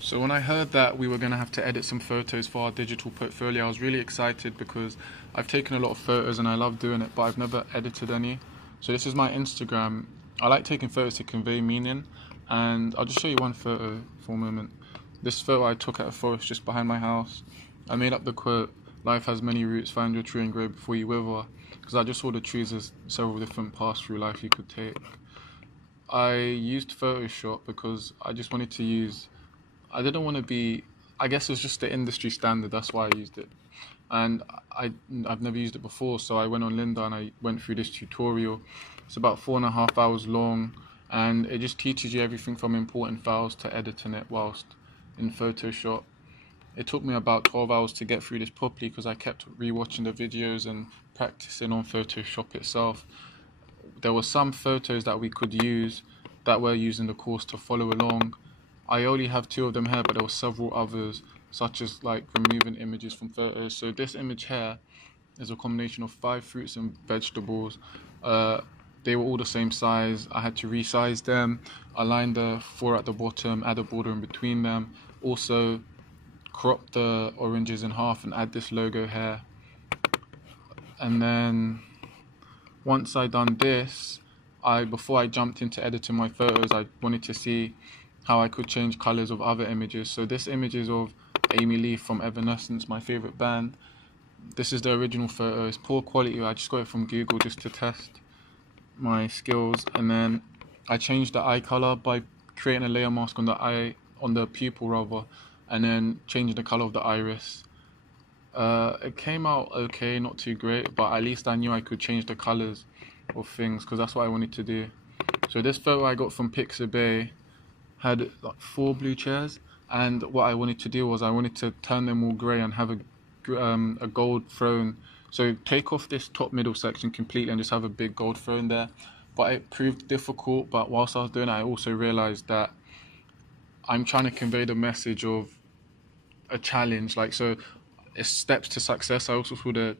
So when I heard that we were going to have to edit some photos for our digital portfolio, I was really excited because I've taken a lot of photos and I love doing it, but I've never edited any. So this is my Instagram. I like taking photos to convey meaning, and I'll just show you one photo for a moment. This photo I took at a forest just behind my house. I made up the quote, "Life has many routes, find your tree and grow before you wither," because I just saw the trees as several different paths through life you could take. I used Photoshop because I just wanted to use I didn't want to be. I guess it was just the industry standard. That's why I used it, and I've never used it before. So I went on Linda and I went through this tutorial. It's about 4.5 hours long, and it just teaches you everything from important files to editing it whilst in Photoshop. It took me about 12 hours to get through this properly because I kept rewatching the videos and practicing on Photoshop itself. There were some photos that we could use that were used in the course to follow along. I only have two of them here, but there were several others, such as like removing images from photos. So this image here is a combination of 5 fruits and vegetables. They were all the same size. I had to resize them, align the four at the bottom, add a border in between them. Also crop the oranges in half and add this logo here. And then once I done this, before I jumped into editing my photos, I wanted to see how I could change colors of other images. So this image is of Amy Lee from Evanescence, my favorite band. This is the original photo. It's poor quality. I just got it from Google just to test my skills. And then I changed the eye color by creating a layer mask on the eye, on the pupil rather, and then changing the color of the iris. It came out okay, not too great, but at least I knew I could change the colors of things because that's what I wanted to do. So this photo I got from Pixabay had like 4 blue chairs, and what I wanted to do was I wanted to turn them all grey and have a gold throne. So take off this top middle section completely and just have a big gold throne there. But it proved difficult. But whilst I was doing it, I also realized that I'm trying to convey the message of a challenge. Like, so it's steps to success. I also saw the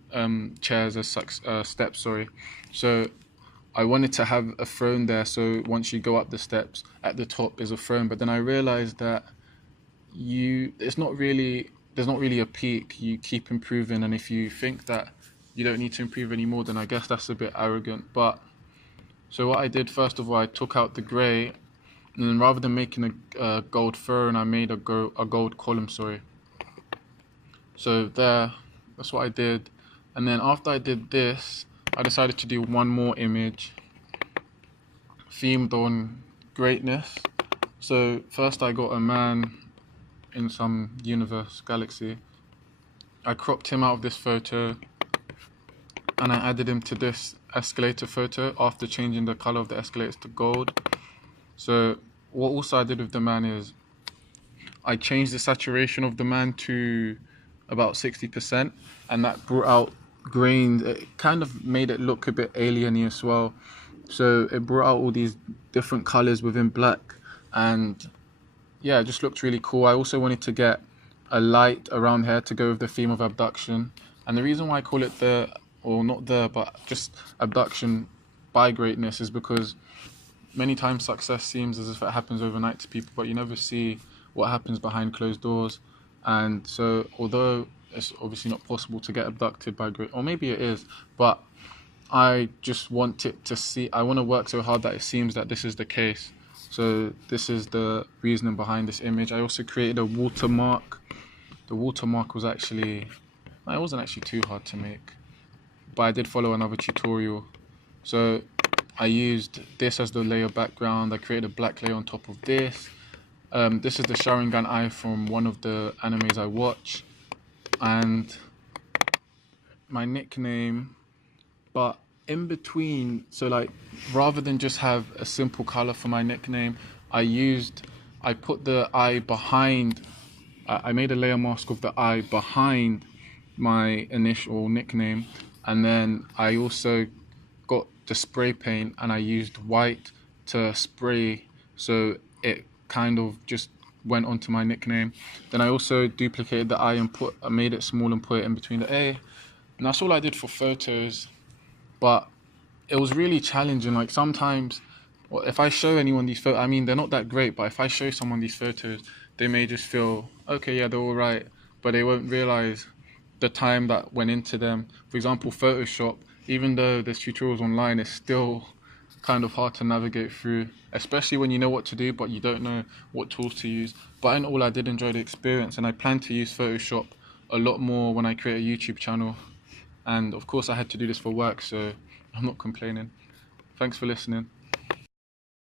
chairs as steps. Sorry. So I wanted to have a throne there, so once you go up the steps, at the top is a throne. But then I realized that there's not really a peak. You keep improving, and if you think that you don't need to improve anymore, then I guess that's a bit arrogant. But so what I did, first of all, I took out the grey, and then rather than making a gold throne, I made a gold column. Sorry. So that's what I did, and then after I did this, I decided to do one more image themed on greatness. So first I got a man in some universe, galaxy. I cropped him out of this photo and I added him to this escalator photo after changing the color of the escalators to gold. So what also I did with the man is I changed the saturation of the man to about 60%, and that brought out grains. It kind of made it look a bit alien-y as well. So it brought out all these different colors within black, and yeah, it just looked really cool. I also wanted to get a light around here to go with the theme of abduction. And the reason why I call it but just abduction by greatness is because many times success seems as if it happens overnight to people, but you never see what happens behind closed doors. And so although it's obviously not possible to get abducted by great, or maybe it is, but I just want it to see, I want to work so hard that it seems that this is the case. So this is the reasoning behind this image. I also created a watermark. The watermark was it wasn't actually too hard to make, but I did follow another tutorial. So I used this as the layer background. I created a black layer on top of this. This is the Sharingan eye from one of the animes I watch, and my nickname. But in between, so like rather than just have a simple color for my nickname, I put the eye behind. I made a layer mask of the eye behind my initial nickname, and then I also got the spray paint and I used white to spray, so it kind of just went onto my nickname. Then I also duplicated the eye and I made it small and put it in between the A, and that's all I did for photos. But it was really challenging. Like sometimes, if I show anyone these photos, I mean they're not that great, but if I show someone these photos, they may just feel, okay, yeah, they're all right, but they won't realize the time that went into them. For example, Photoshop, even though there's tutorials online, it's still kind of hard to navigate through, especially when you know what to do, but you don't know what tools to use. But in all, I did enjoy the experience, and I plan to use Photoshop a lot more when I create a YouTube channel. And of course, I had to do this for work, so I'm not complaining. Thanks for listening.